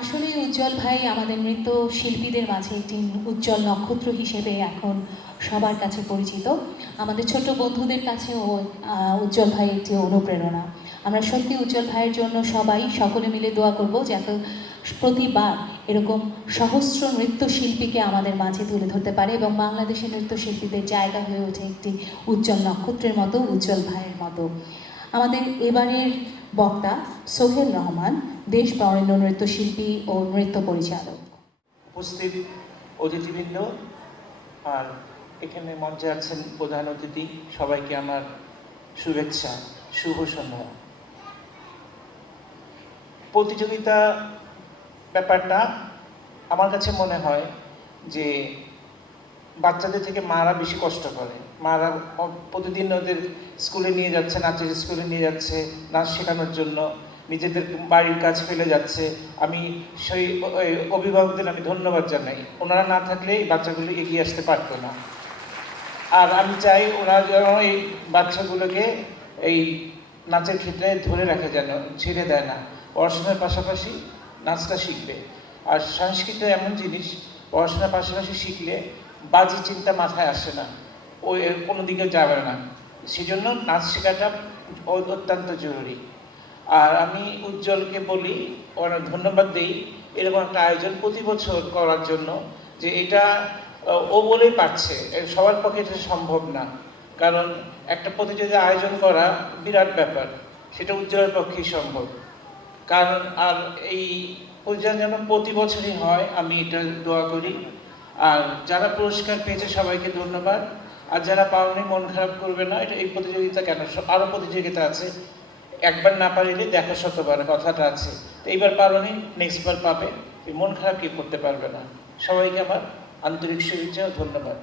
আসলে উজ্জ্বল ভাই আমাদের নৃত্য শিল্পীদের মাঝে একটি উজ্জ্বল নক্ষত্র হিসেবে এখন সবার কাছে পরিচিত। আমাদের ছোট বন্ধুদের কাছেও উজ্জ্বল ভাই একটি অনুপ্রেরণা। আমরা সত্যি উজ্জ্বল ভাইয়ের জন্য সবাই সকলে মিলে দোয়া করব যাতে প্রতিবার এরকম সহস্র নৃত্যশিল্পীকে আমাদের মাঝে তুলে ধরতে পারে এবং বাংলাদেশের নৃত্যশিল্পীদের জায়গা হয়ে ওঠে একটি উজ্জ্বল নক্ষত্রের মতো, উজ্জ্বল ভাইয়ের মতো। আমাদের এবারের বক্তা সোহেল রহমান, দেশ বরেণ্য নৃত্যশিল্পী ও নৃত্য পরিচালক। উপস্থিত অতিথিবৃন্দ আর এখানে মঞ্চে আছেন প্রধান অতিথি, সবাইকে আমার শুভেচ্ছা, শুভ সন্ধ্যা। প্রতিযোগিতা ব্যাপারটা আমার কাছে মনে হয় যে বাচ্চাদের থেকে মারা বেশি কষ্ট করে। মারা প্রতিদিন ওদের স্কুলে নিয়ে যাচ্ছে, নাচের স্কুলে নিয়ে যাচ্ছে, নাচ শেখানোর জন্য নিজেদের বাড়ির কাজ ফেলে যাচ্ছে। আমি সেই অভিভাবকদের আমি ধন্যবাদ জানাই। ওনারা না থাকলে এই বাচ্চাগুলো এগিয়ে আসতে পারতো না। আর আমি চাই ওনারা যেন এই বাচ্চাগুলোকে এই নাচের ক্ষেত্রে ধরে রাখে, যেন ছেড়ে দেয় না, পড়াশোনার পাশাপাশি নাচটা শিখবে। আর সংস্কৃত এমন জিনিস, পড়াশোনার পাশাপাশি শিখলে বাজে চিন্তা মাথায় আসে না, ওই কোনো দিকে যাবে না। সেজন্য নাচ শেখাটা অত্যন্ত জরুরি। আর আমি উজ্জ্বলকে বলি, ওরা ধন্যবাদ দিই এরকম একটা আয়োজন প্রতি বছর করার জন্য, যে এটা ও বলেই পারছে, সবার পক্ষে এটা সম্ভব না। কারণ একটা প্রতিযোগিতা আয়োজন করা বিরাট ব্যাপার, সেটা উজ্জ্বলের পক্ষেই সম্ভব। কারণ আর এই প্রতিযোগিতা যেন প্রতি বছরই হয়, আমি এটা দোয়া করি। আর যারা পুরস্কার পেয়েছে সবাইকে ধন্যবাদ। আর যারা পাওনি মন খারাপ করবে না, এটা এই প্রতিযোগিতা কেন, আরও প্রতিযোগিতা আছে। একবার না পারিলে দেখা শতবার কথাটা আছে। তো এইবার পারোনি, নেক্সট বার পাবে, মন খারাপ কি করতে পারবে না। সবাইকে আমার আন্তরিক শুভেচ্ছা ও ধন্যবাদ।